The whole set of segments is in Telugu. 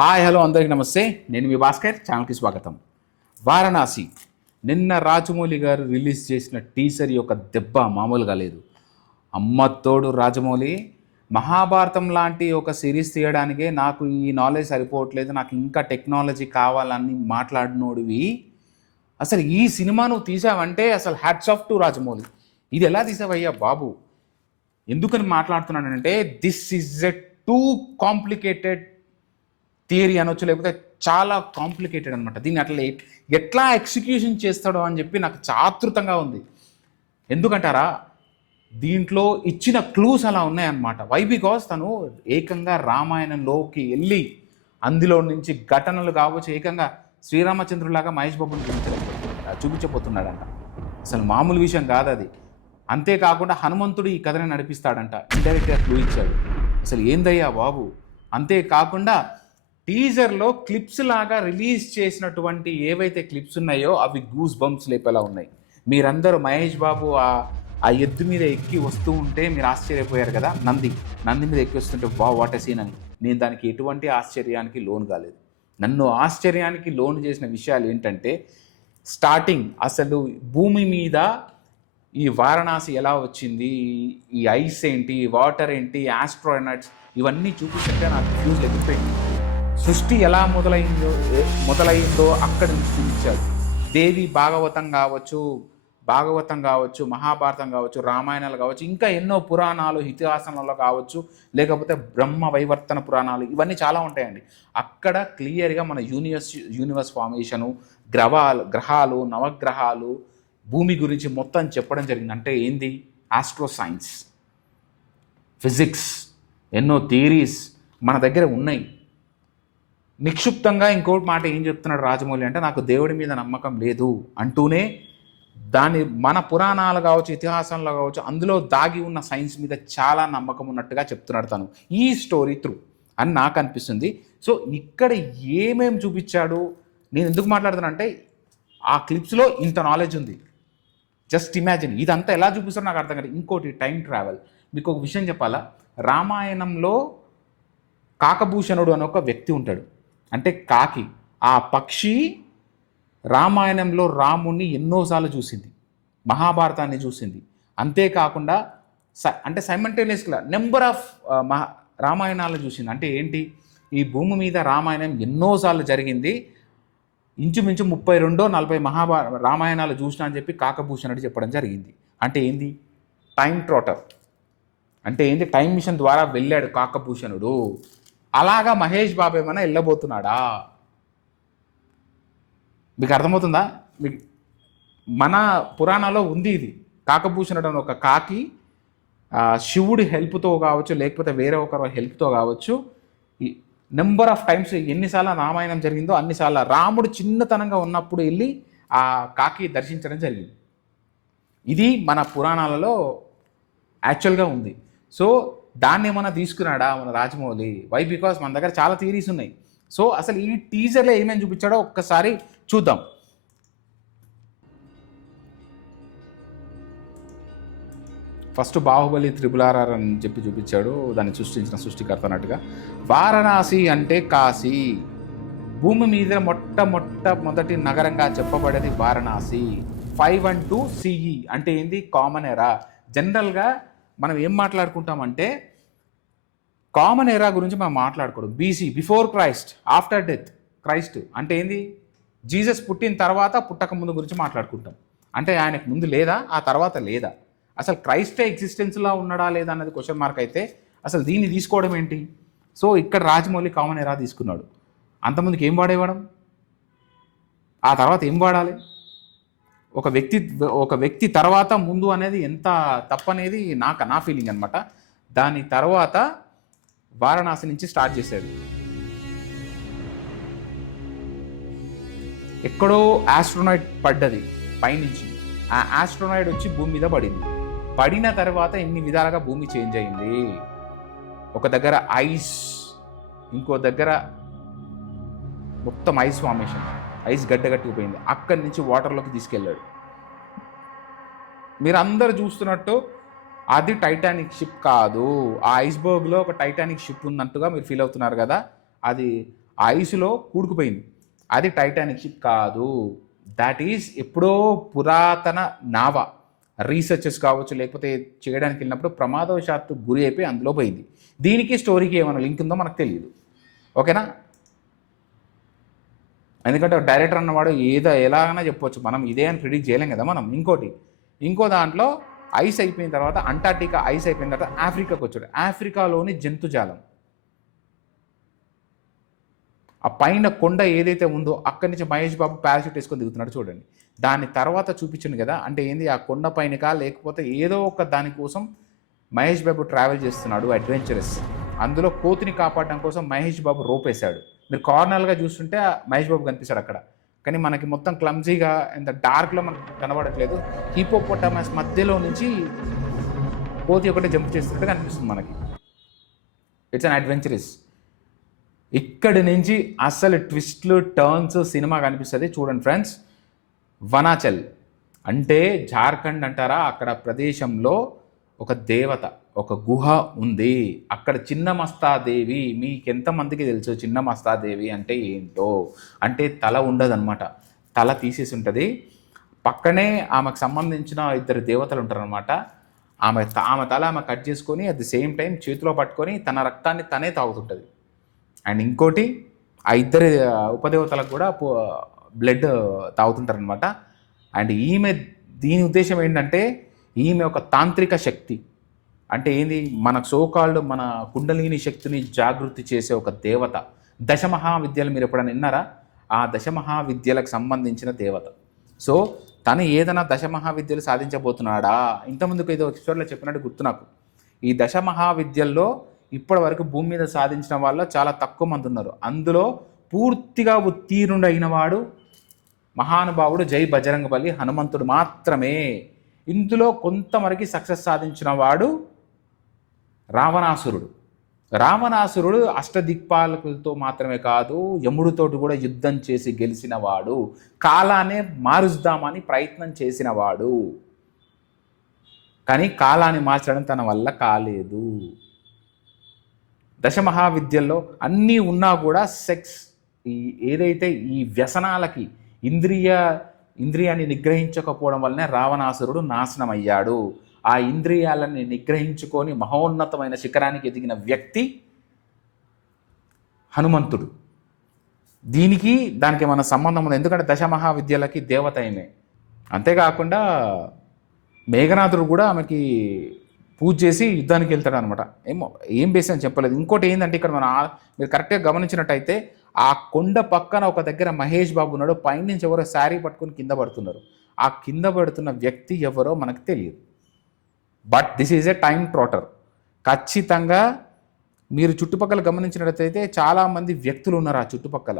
హాయ్ హలో అందరికీ నమస్తే. నేను మీ భాస్కర్, ఛానల్కి స్వాగతం. వారణాసి నిన్న రాజమౌళి గారు రిలీజ్ చేసిన టీజర్ యొక్క దెబ్బ మామూలుగా లేదు. అమ్మ తోడు రాజమౌళి, మహాభారతం లాంటి ఒక సిరీస్ తీయడానికే నాకు ఈ నాలెడ్జ్ సరిపోవట్లేదు, నాకు ఇంకా టెక్నాలజీ కావాలని మాట్లాడినోడివి అసలు ఈ సినిమా నువ్వు తీసావంటే అసలు హ్యాట్స్ ఆఫ్ టు రాజమౌళి. ఇది ఎలా తీసావయ్యా బాబు? ఎందుకని మాట్లాడుతున్నానంటే this is a too complicated theory అనొచ్చు, లేకపోతే చాలా కాంప్లికేటెడ్ అనమాట. దీన్ని అట్లా ఎట్లా ఎగ్జిక్యూషన్ చేస్తాడో అని చెప్పి నాకు చాతృతంగా ఉంది. ఎందుకంటారా, దీంట్లో ఇచ్చిన క్లూస్ అలా ఉన్నాయన్నమాట. వై బికాస్ తను ఏకంగా రామాయణంలోకి వెళ్ళి అందులో నుంచి ఘటనలు కావచ్చు, ఏకంగా శ్రీరామచంద్రులాగా మహేష్ బాబుని చూపించబోతున్నాడంట. అసలు మామూలు విషయం కాదు అది. అంతేకాకుండా హనుమంతుడు ఈ కథని నడిపిస్తాడంట. ఇండైరెక్ట్గా క్లూ ఇచ్చాడు. అసలు ఏందయ్యా బాబు. అంతేకాకుండా టీజర్లో క్లిప్స్ లాగా రిలీజ్ చేసినటువంటి ఏవైతే క్లిప్స్ ఉన్నాయో అవి గూస్ బంప్స్ లేపేలా ఉన్నాయి. మీరందరూ మహేష్ బాబు ఆ ఎద్దు మీద ఎక్కి వస్తూ ఉంటే మీరు ఆశ్చర్యపోయారు కదా. నంది మీద ఎక్కి వస్తుంటే వాట్ ఎ సీన్ అని. నేను దానికి ఎటువంటి ఆశ్చర్యానికి లోను కాలేదు. నన్ను ఆశ్చర్యానికి లోను చేసిన విషయాలు ఏంటంటే, స్టార్టింగ్ అసలు భూమి మీద ఈ వారణాసి ఎలా వచ్చింది, ఈ ఐస్ ఏంటి, వాటర్ ఏంటి, ఆస్ట్రోనట్స్ ఇవన్నీ చూపించే నాకు ఫ్యూజ్ ఎక్కిపోయింది. సృష్టి ఎలా మొదలైందో అక్కడి నుంచి చూపించాడు. దేవి భాగవతం కావచ్చు, మహాభారతం కావచ్చు, రామాయణాలు కావచ్చు, ఇంకా ఎన్నో పురాణాలు ఇతిహాసంలో కావచ్చు, లేకపోతే బ్రహ్మ వైవర్తన పురాణాలు, ఇవన్నీ చాలా ఉంటాయండి. అక్కడ క్లియర్గా మన యూనివర్స్ ఫార్మేషను, గ్రహాలు, నవగ్రహాలు, భూమి గురించి మొత్తం చెప్పడం జరిగింది. అంటే ఏంది, ఆస్ట్రో సైన్స్, ఫిజిక్స్, ఎన్నో థియరీస్ మన దగ్గర ఉన్నాయి. నిక్షిప్తంగా ఇంకోటి మాట ఏం చెప్తున్నాడు రాజమౌళి అంటే, నాకు దేవుడి మీద నమ్మకం లేదు అంటూనే దాని మన పురాణాలు కావచ్చు, ఇతిహాసంలో కావచ్చు, అందులో దాగి ఉన్న సైన్స్ మీద చాలా నమ్మకం ఉన్నట్టుగా చెప్తున్నాడు తను ఈ స్టోరీ త్రూ అని నాకు అనిపిస్తుంది. సో ఇక్కడ ఏమేమి చూపించాడు, నేను ఎందుకు మాట్లాడుతున్నా అంటే ఆ క్లిప్స్లో ఇంత నాలెడ్జ్ ఉంది. జస్ట్ ఇమాజిన్ ఇదంతా ఎలా చూపిస్తారో నాకు అర్థం కాదు. ఇంకోటి టైం ట్రావెల్. మీకు ఒక విషయం చెప్పాలా, రామాయణంలో కాకభూషణుడు అని ఒక వ్యక్తి ఉంటాడు. అంటే కాకి, ఆ పక్షి రామాయణంలో రాముణ్ణి ఎన్నోసార్లు చూసింది, మహాభారతాన్ని చూసింది. అంతేకాకుండా అంటే సైమల్టేనియస్గా నెంబర్ ఆఫ్ రామాయణాలు చూసింది. అంటే ఏంటి, ఈ భూమి మీద రామాయణం ఎన్నోసార్లు జరిగింది, ఇంచుమించు 32-40 రామాయణాలు చూసినా అని చెప్పి కాకభూషణుడు చెప్పడం జరిగింది. అంటే ఏంది, టైం ట్రోటర్. అంటే ఏంటి, టైం మిషన్ ద్వారా వెళ్ళాడు కాకభూషణుడు. అలాగా మహేష్ బాబు ఏమైనా వెళ్ళబోతున్నాడా? మీకు అర్థమవుతుందా? మీకు మన పురాణాల్లో ఉంది ఇది. కాకభూషణుడు అని ఒక కాకి శివుడి హెల్ప్తో కావచ్చు, లేకపోతే వేరే ఒకరి హెల్ప్తో కావచ్చు, ఈ నెంబర్ ఆఫ్ టైమ్స్ ఎన్నిసార్లు రామాయణం జరిగిందో అన్నిసార్లు రాముడు చిన్నతనంగా ఉన్నప్పుడు వెళ్ళి ఆ కాకి దర్శించడం జరిగింది. ఇది మన పురాణాలలో యాక్చువల్గా ఉంది. సో దాన్ని ఏమైనా తీసుకున్నాడా మన రాజమౌళి? వై బికాస్ మన దగ్గర చాలా థియరీస్ ఉన్నాయి. సో అసలు ఈ టీజర్లో ఏమేమి చూపించాడో ఒక్కసారి చూద్దాం. ఫస్ట్ బాహుబలి RRR అని చెప్పి చూపించాడు, దాన్ని సృష్టించిన సృష్టికర్త అన్నట్టుగా. వారణాసి అంటే కాశీ, భూమి మీద మొట్టమొదటి నగరంగా చెప్పబడేది వారణాసి. 512 CE అంటే ఏంది, కామన్ ఎరా. జనరల్గా మనం ఏం మాట్లాడుకుంటామంటే కామన్ ఎరా గురించి మనం మాట్లాడుకోవడం. BC, before Christ, after death Christ. అంటే ఏంది, జీసస్ పుట్టిన తర్వాత పుట్టక ముందు గురించి మాట్లాడుకుంటాం. అంటే ఆయనకు ముందు లేదా, ఆ తర్వాత లేదా, అసలు క్రైస్టే ఎగ్జిస్టెన్స్లో ఉన్నాడా లేదా అన్నది క్వశ్చన్ మార్క్. అయితే అసలు దీన్ని తీసుకోవడం ఏంటి? సో ఇక్కడ రాజమౌళి కామన్ ఎరా తీసుకున్నాడు. అంతమందికి ఏం వాడేవాడం, ఆ తర్వాత ఏం వాడాలి? ఒక వ్యక్తి తర్వాత ముందు అనేది ఎంత తప్పనేది నా ఫీలింగ్ అనమాట. దాని తర్వాత వారణాసి నుంచి స్టార్ట్ చేశాడు. ఎక్కడో ఆస్ట్రోనాయిడ్ పడ్డది పైనుంచి, ఆ ఆస్ట్రోనాయిడ్ వచ్చి భూమి మీద పడింది. పడిన తర్వాత ఎన్ని విధాలుగా భూమి చేంజ్ అయింది. ఒక దగ్గర ఐస్, ఇంకో దగ్గర మొత్తం ఐస్ ఫార్మేషన్, ఐస్ గడ్డగట్టుకుపోయింది. అక్కడి నుంచి వాటర్లోకి తీసుకెళ్ళాడు. మీరు అందరు చూస్తున్నట్టు అది టైటానిక్ షిప్ కాదు. ఆ ఐస్బర్గ్లో ఒక టైటానిక్ షిప్ ఉన్నట్టుగా మీరు ఫీల్ అవుతున్నారు కదా, అది ఆ ఐసులో కూడుకుపోయింది. అది టైటానిక్ షిప్ కాదు. దాట్ ఈజ్ ఎప్పుడో పురాతన నావ. రీసెర్చెస్ కావచ్చు, లేకపోతే చేయడానికి వెళ్ళినప్పుడు ప్రమాదవశాత్తు గురి అయిపోయి అందులో పోయింది. దీనికి స్టోరీకి ఏమైనా లింక్ ఉందో మనకు తెలియదు. ఓకేనా? ఎందుకంటే డైరెక్టర్ అన్నవాడు ఎలాగైనా చెప్పొచ్చు, మనం ఇదే అని ప్రిడిక్ట్ చేయలేం కదా మనం. ఇంకో దాంట్లో ఐస్ అయిపోయిన తర్వాత, అంటార్టికా ఐస్ అయిపోయిన తర్వాత ఆఫ్రికాకు వచ్చాడు. ఆఫ్రికాలోని జంతుజాలం, ఆ పైన కొండ ఏదైతే ఉందో అక్కడి నుంచి మహేష్ బాబు పారాషూట్ వేసుకొని దిగుతున్నాడు చూడండి. దాని తర్వాత చూపించింది కదా, అంటే ఏంది, ఆ కొండ పైనకా లేకపోతే ఏదో ఒక దానికోసం మహేష్ బాబు ట్రావెల్ చేస్తున్నాడు అడ్వెంచరస్. అందులో కోతిని కాపాడడం కోసం మహేష్ బాబు రోప్ వేశాడు. మీరు కార్నర్గా చూస్తుంటే మహేష్ బాబు కనిపిస్తాడు అక్కడ, కానీ మనకి మొత్తం క్లమ్జీగా ఇంత డార్క్లో మనకు కనబడట్లేదు. హిపోపోటామస్ మధ్యలో నుంచి కోతి ఒకటే జంప్ చేస్తున్నట్టు కనిపిస్తుంది మనకి. It's an adventurous. ఇక్కడి నుంచి అసలు ట్విస్ట్లు టర్న్స్ సినిమా కనిపిస్తుంది చూడండి ఫ్రెండ్స్. వనాచల్ అంటే జార్ఖండ్ అంటారా, అక్కడ ప్రదేశంలో ఒక దేవత, ఒక గుహ ఉంది. అక్కడ చిన్నమస్తాదేవి, మీకు ఎంతమందికి తెలుసు చిన్నమస్తాదేవి అంటే ఏంటో? అంటే తల ఉండదన్నమాట, తల తీసేసి ఉంటుంది. పక్కనే ఆమెకు సంబంధించిన ఇద్దరు దేవతలు ఉంటారనమాట. ఆమె తల ఆమె కట్ చేసుకొని అట్ ది సేమ్ టైం చేతిలో పట్టుకొని తన రక్తాన్ని తనే తాగుతుంటుంది. అండ్ ఇంకోటి, ఆ ఇద్దరి ఉపదేవతలకు కూడా బ్లడ్ తాగుతుంటారనమాట. అండ్ దీని ఉద్దేశం ఏంటంటే, ఈమె ఒక తాంత్రిక శక్తి. అంటే ఏంది, మన సోకాళ్ళు మన కుండలిని శక్తిని జాగృతి చేసే ఒక దేవత. దశమహావిద్యలు మీరు ఎప్పుడైనా విన్నారా? ఆ దశమహావిద్యలకు సంబంధించిన దేవత. సో తను ఏదైనా దశమహావిద్యలు సాధించబోతున్నాడా? ఇంతకుముందుకు ఏదో ఎపిసోడ్లో చెప్పినట్టు గుర్తు నాకు. ఈ దశమహావిద్యల్లో ఇప్పటి వరకు భూమి మీద సాధించిన వాళ్ళు చాలా తక్కువ మంది ఉన్నారు. అందులో పూర్తిగా ఉత్తీర్ణుడైన వాడు మహానుభావుడు జై బజరంగబలి హనుమంతుడు మాత్రమే. ఇందులో కొంతవరకు సక్సెస్ సాధించిన వాడు రావణాసురుడు అష్టదిక్పాలకులతో మాత్రమే కాదు, యముడితోటి కూడా యుద్ధం చేసి గెలిచిన వాడు. కాలాన్ని మారుద్దామని ప్రయత్నం చేసిన వాడు, కానీ కాలాన్ని మార్చడం తన వల్ల కాలేదు. దశమహావిద్యల్లో అన్నీ ఉన్నా కూడా సెక్స్, ఏదైతే ఈ వ్యసనాలకి ఇంద్రియాన్ని నిగ్రహించకపోవడం వల్లనే రావణాసురుడు నాశనం అయ్యాడు. ఆ ఇంద్రియాలని నిగ్రహించుకొని మహోన్నతమైన శిఖరానికి ఎదిగిన వ్యక్తి హనుమంతుడు. దానికి మన సంబంధం ఉంది, ఎందుకంటే దశమహావిద్యలకి దేవత అయినే. అంతేకాకుండా మేఘనాథుడు కూడా ఆమెకి పూజ చేసి యుద్ధానికి వెళ్తాడు అనమాట. ఏం బేస్ అని చెప్పలేదు. ఇంకోటి ఏంటంటే, ఇక్కడ మీరు కరెక్ట్గా గమనించినట్టయితే ఆ కొండ పక్కన ఒక దగ్గర మహేష్ బాబు ఉన్నాడు. పైనుంచి ఎవరో శారీ పట్టుకొని కింద పడుతున్నారు. ఆ కింద పడుతున్న వ్యక్తి ఎవరో మనకు తెలియదు. But this is a time trotter. ఖచ్చితంగా మీరు చుట్టుపక్కల గమనించినట్టయితే చాలామంది వ్యక్తులు ఉన్నారు ఆ చుట్టుపక్కల.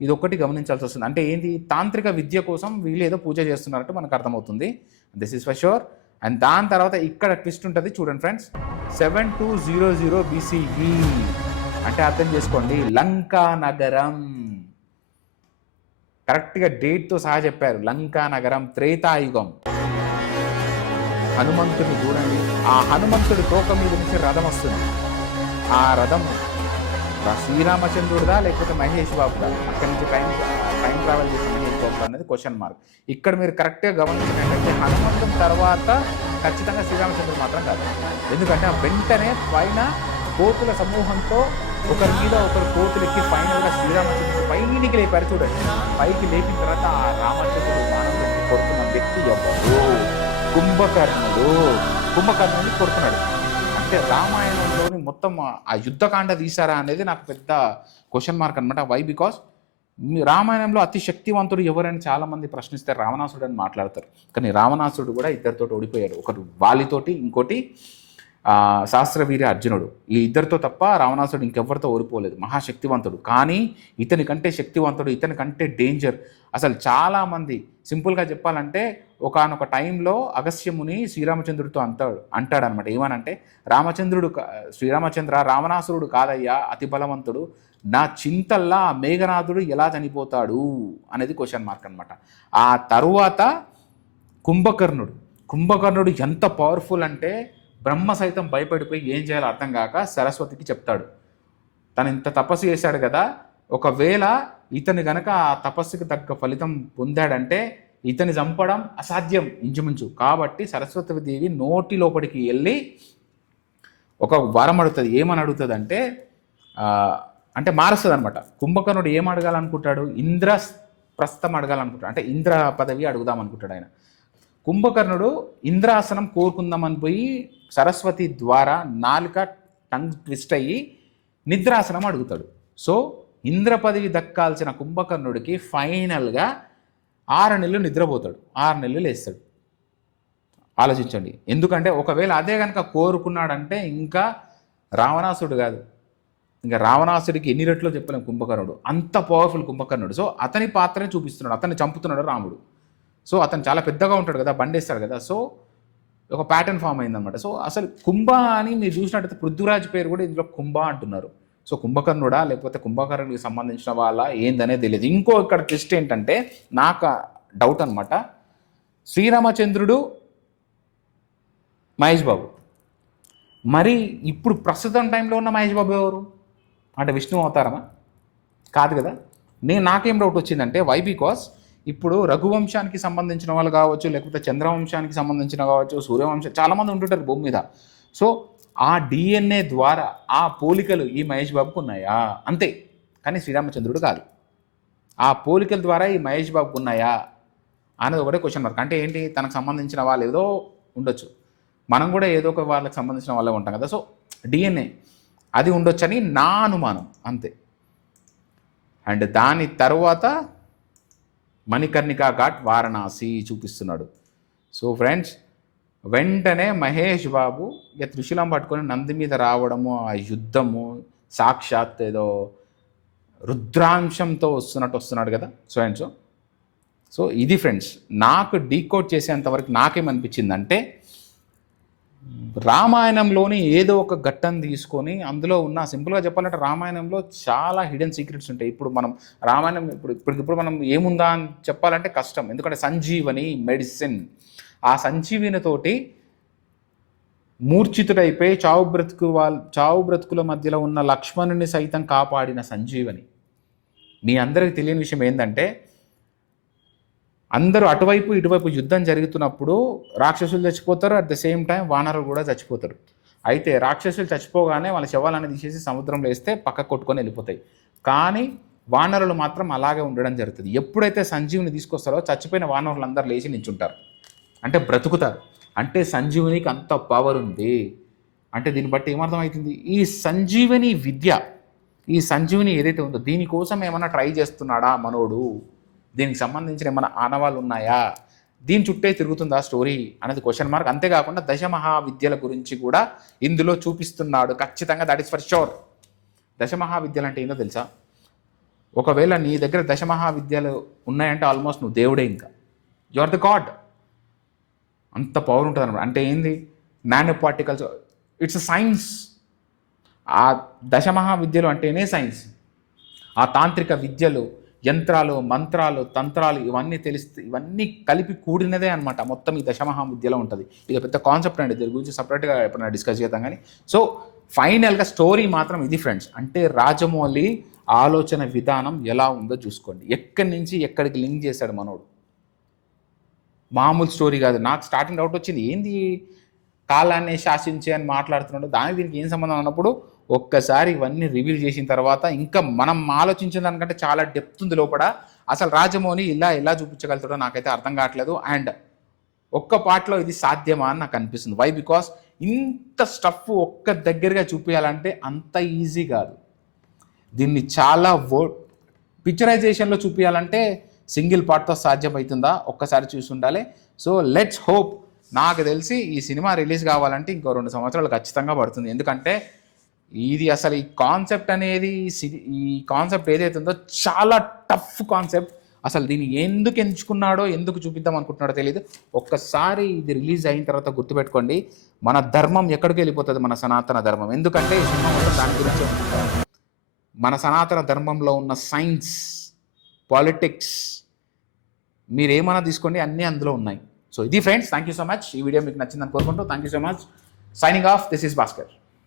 ఇది ఒక్కటి గమనించాల్సి వస్తుంది. అంటే ఏంటి, తాంత్రిక విద్య కోసం వీళ్ళు ఏదో పూజ చేస్తున్నారంటే మనకు అర్థమవుతుంది. This is for sure. And దాని తర్వాత ఇక్కడ ట్విస్ట్ ఉంటుంది చూడండి ఫ్రెండ్స్. 7200 BCE అంటే అర్థం చేసుకోండి, లంకా నగరం. కరెక్ట్గా డేట్తో సహా చెప్పారు. లంకా నగరం, త్రేతాయుగం. హనుమంతుడిని చూడండి, ఆ హనుమంతుడి తోక మీద నుంచి రథం వస్తుంది. ఆ రథం శ్రీరామచంద్రుడిదా లేకపోతే మహేష్ బాబుదా? అక్కడి నుంచి టైం ట్రావెల్ చేసిన మహేష్ బాబు అనేది క్వశ్చన్ మార్క్. ఇక్కడ మీరు కరెక్ట్గా గమనించినట్లయితే హనుమంతుడి తర్వాత ఖచ్చితంగా శ్రీరామచంద్రుడు మాత్రం కాదు. ఎందుకంటే వెంటనే పైన కోతుల సమూహంతో ఒకరి మీద ఒకరు కోతులెక్కి ఫైనల్గా శ్రీరామచంద్రుడు పైకి లేపారు చూడండి. పైకి లేపిన తర్వాత ఆ రామచంద్రుడు మానవుడికి కొడుతున్న వ్యక్తి ఎవరు? కుంభకర్ణుడిని కొడుతున్నాడు. అంటే రామాయణంలోని మొత్తం ఆ యుద్ధకాండ తీశారా అనేది నాకు పెద్ద క్వశ్చన్ మార్క్ అనమాట. వై? బికాస్ రామాయణంలో అతి శక్తివంతుడు ఎవరని చాలామంది ప్రశ్నిస్తారు, రావణాసుడు అని మాట్లాడతారు. కానీ రావణాసుడు కూడా ఇద్దరితో ఓడిపోయాడు. ఒకటి వాలితోటి, ఇంకోటి శాస్త్రవీర్య అర్జునుడు. ఈ ఇద్దరితో తప్ప రావణాసుడు ఇంకెవ్వరితో ఓడిపోలేదు. మహాశక్తివంతుడు, కానీ ఇతని కంటే శక్తివంతుడు, ఇతని కంటే డేంజర్. అసలు చాలామంది సింపుల్గా చెప్పాలంటే ఒకానొక టైంలో అగస్త్యముని శ్రీరామచంద్రుడితో అంటాడనమాట. ఏమనంటే, శ్రీరామచంద్ర రావణాసురుడు కాదయ్యా అతి బలవంతుడు, నా చింతల్లా మేఘనాథుడు ఎలా చనిపోతాడు అనేది క్వశ్చన్ మార్క్ అనమాట. ఆ తరువాత కుంభకర్ణుడు ఎంత పవర్ఫుల్ అంటే బ్రహ్మ సైతం భయపడిపోయి ఏం చేయాలో అర్థం కాక సరస్వతికి చెప్తాడు. తను ఇంత తపస్సు చేశాడు కదా, ఒకవేళ ఇతను గనక ఆ తపస్సుకి తగ్గ ఫలితం పొందాడంటే ఇతని చంపడం అసాధ్యం ఇంచుమించు. కాబట్టి సరస్వతీదేవి నోటి లోపలికి వెళ్ళి ఒక వరం అడుగుతుంది. ఏమని అడుగుతుంది అంటే మారుస్తుంది అనమాట. కుంభకర్ణుడు ఏం అడగాలనుకుంటాడు? ఇంద్రప్రస్థం అడగాలనుకుంటాడు, అంటే ఇంద్ర పదవి అడుగుదాం అనుకుంటాడు ఆయన. కుంభకర్ణుడు ఇంద్రాసనం కోరుకుందామని పోయి సరస్వతి ద్వారా నాలుక టంగ్ ట్విస్ట్ అయ్యి నిద్రాసనం అడుగుతాడు. సో ఇంద్ర పదవి దక్కాల్సిన కుంభకర్ణుడికి ఫైనల్గా 6 నెలలు నిద్రపోతాడు, 6 నెలలు లేస్తాడు. ఆలోచించండి. ఎందుకంటే ఒకవేళ అదే కనుక కోరుకున్నాడంటే ఇంకా రావణాసుడు కాదు, ఇంకా రావణాసుడికి ఎన్ని రెట్లో చెప్పలేము కుంభకర్ణుడు, అంత పవర్ఫుల్ కుంభకర్ణుడు. సో అతని పాత్రని చూపిస్తున్నాడు, అతన్ని చంపుతున్నాడు రాముడు. సో అతను చాలా పెద్దగా ఉంటాడు కదా, బండేస్తాడు కదా. సో ఒక ప్యాటర్న్ ఫామ్ అయిందనమాట. సో అసలు కుంభ అని మీరు చూసినట్టయితే పృథ్వీరాజ్ పేరు కూడా ఇందులో కుంభ అంటున్నారు. సో కుంభకర్ణుడా లేకపోతే కుంభకర్ణుడికి సంబంధించిన వాళ్ళ ఏందనేది తెలియదు. ఇంకో ఇక్కడ ట్విస్ట్ ఏంటంటే నాకు డౌట్ అనమాట, శ్రీరామచంద్రుడు మహేష్ బాబు, మరి ఇప్పుడు ప్రస్తుతం టైంలో ఉన్న మహేష్ బాబు ఎవరు? అంటే విష్ణు అవతారమా? కాదు కదా. నాకేం డౌట్ వచ్చిందంటే వై బికాస్ ఇప్పుడు రఘువంశానికి సంబంధించిన వాళ్ళు కావచ్చు, లేకపోతే చంద్రవంశానికి సంబంధించిన కావచ్చు, సూర్యవంశం చాలామంది ఉంటుంటారు భూమి మీద. సో ఆ డిఎన్ఏ ద్వారా ఆ పోలికలు ఈ మహేష్ బాబుకు ఉన్నాయా? అంతే. కానీ శ్రీరామచంద్రుడు కాదు. ఆ పోలికల ద్వారా ఈ మహేష్ బాబుకు ఉన్నాయా అనేది ఒకటే క్వశ్చన్ మార్క్. అంటే ఏంటి, తనకు సంబంధించిన వాళ్ళు ఏదో ఉండొచ్చు, మనం కూడా ఏదో ఒక వాళ్ళకి సంబంధించిన వాళ్ళే ఉంటాం కదా. సో డిఎన్ఏ అది ఉండొచ్చని నా అనుమానం, అంతే. అండ్ దాని తర్వాత మణికర్ణికా ఘాట్ వారణాసి చూపిస్తున్నాడు. సో ఫ్రెండ్స్, వెంటనే మహేష్ బాబు ఇక త్రిశూలం పట్టుకొని నంది మీద రావడము, ఆ యుద్ధము, సాక్షాత్ ఏదో రుద్రాంశంతో వస్తున్నాడు కదా. సో ఇది ఫ్రెండ్స్, నాకు డీకోడ్ చేసేంతవరకు నాకేమనిపించిందంటే రామాయణంలోని ఏదో ఒక ఘట్టం తీసుకొని అందులో ఉన్న, సింపుల్గా చెప్పాలంటే రామాయణంలో చాలా హిడెన్ సీక్రెట్స్ ఉంటాయి. ఇప్పుడు మనం రామాయణం ఇప్పుడు మనం ఏముందా అని చెప్పాలంటే కష్టం. ఎందుకంటే సంజీవని మెడిసిన్, ఆ సంజీవినితోటి మూర్ఛితుడైపోయి చావు బ్రతుకుల మధ్యలో ఉన్న లక్ష్మణుని సైతం కాపాడిన సంజీవని. మీ అందరికి తెలియని విషయం ఏంటంటే అందరూ అటువైపు ఇటువైపు యుద్ధం జరుగుతున్నప్పుడు రాక్షసులు చచ్చిపోతారు, అట్ ద సేమ్ టైం వానరులు కూడా చచ్చిపోతారు. అయితే రాక్షసులు చచ్చిపోగానే వాళ్ళ శవాలను తీసేసి సముద్రంలో వేస్తే పక్కకు కొట్టుకొని వెళ్ళిపోతాయి. కానీ వానరులు మాత్రం అలాగే ఉండడం జరుగుతుంది. ఎప్పుడైతే సంజీవుని తీసుకొస్తారో చచ్చిపోయిన వానరులు అందరూ లేచి నించుంటారు, అంటే బ్రతుకుతారు. అంటే సంజీవునికి అంత పవర్ ఉంది. అంటే దీన్ని బట్టి ఏమర్థమవుతుంది, ఈ సంజీవని విద్య, ఈ సంజీవని ఏదైతే ఉందో దీనికోసం ఏమైనా ట్రై చేస్తున్నాడా మనోడు, దీనికి సంబంధించిన ఏమైనా ఆనవాళ్ళు ఉన్నాయా, దీని చుట్టే తిరుగుతుందా స్టోరీ అనేది క్వశ్చన్ మార్క్. అంతేకాకుండా దశమహావిద్యల గురించి కూడా ఇందులో చూపిస్తున్నాడు ఖచ్చితంగా. That is for sure. దశమహావిద్యలు అంటే ఏందో తెలుసా? ఒకవేళ నీ దగ్గర దశమహావిద్యలు ఉన్నాయంటే ఆల్మోస్ట్ నువ్వు దేవుడే, ఇంకా యు ఆర్ ద గాడ్. అంత పవర్ ఉంటుంది అనమాట. అంటే ఏంది, నానో పార్టికల్స్, ఇట్స్ సైన్స్. ఆ దశమహావిద్యలు అంటేనే సైన్స్. ఆ తాంత్రిక విద్యలు, యంత్రాలు, మంత్రాలు, తంత్రాలు ఇవన్నీ కలిపి కూడినదే అనమాట మొత్తం ఈ దశమహావిద్యలో ఉంటుంది. ఇది పెద్ద కాన్సెప్ట్ అండి, దీని గురించి సపరేట్గా ఎప్పుడైనా డిస్కస్ చేద్దాం. కానీ సో ఫైనల్గా స్టోరీ మాత్రం ఇది ఫ్రెండ్స్. అంటే రాజమౌళి ఆలోచన విధానం ఎలా ఉందో చూసుకోండి. ఎక్కడి నుంచి ఎక్కడికి లింక్ చేశాడు మనోడు, మామూలు స్టోరీ కాదు. నాకు స్టార్టింగ్ డౌట్ వచ్చింది, ఏంది కాలాన్ని శాసించే అని మాట్లాడుతున్నాడు, దానికి దీనికి ఏం సంబంధం అన్నప్పుడు ఒక్కసారి ఇవన్నీ రివీల్ చేసిన తర్వాత ఇంకా మనం ఆలోచించిన దానికంటే చాలా డెప్త్ ఉంది లోపల. అసలు రాజమౌళి ఇలా చూపించగలుగుతాడో నాకైతే అర్థం కావట్లేదు. అండ్ ఒక్క పాటలో ఇది సాధ్యమా అని నాకు అనిపిస్తుంది. వై బికాస్ ఇంత స్టఫ్ ఒక్క దగ్గరగా చూపించాలంటే అంత ఈజీ కాదు. దీన్ని చాలా పిక్చరైజేషన్లో చూపించాలంటే సింగిల్ పార్ట్తో సాధ్యమవుతుందా, ఒక్కసారి చూసి ఉండాలి. So let's hope. నాకు తెలిసి ఈ సినిమా రిలీజ్ కావాలంటే ఇంకో 2 సంవత్సరాలు ఖచ్చితంగా పడుతుంది. ఎందుకంటే ఇది అసలు ఈ కాన్సెప్ట్ అనేది, ఈ కాన్సెప్ట్ ఏదైతే ఉందో చాలా టఫ్ కాన్సెప్ట్. అసలు దీన్ని ఎందుకు ఎంచుకున్నాడో, ఎందుకు చూపిద్దాం అనుకుంటున్నాడో తెలియదు. ఒక్కసారి ఇది రిలీజ్ అయిన తర్వాత గుర్తుపెట్టుకోండి, మన ధర్మం ఎక్కడికి వెళ్ళిపోతుంది, మన సనాతన ధర్మం. ఎందుకంటే ఈ సినిమా మొత్తం దాని గురించి మన సనాతన ధర్మంలో ఉన్న సైన్స్, పాలిటిక్స్, మీరేమన్నా తీసుకోండి, అన్నీ అందులో ఉన్నాయి. సో ఇది friends, thank you so much. ఈ వీడియో మీకు నచ్చిందని కోరుకుంటూ thank you so much. Signing off, this is Bhaskar.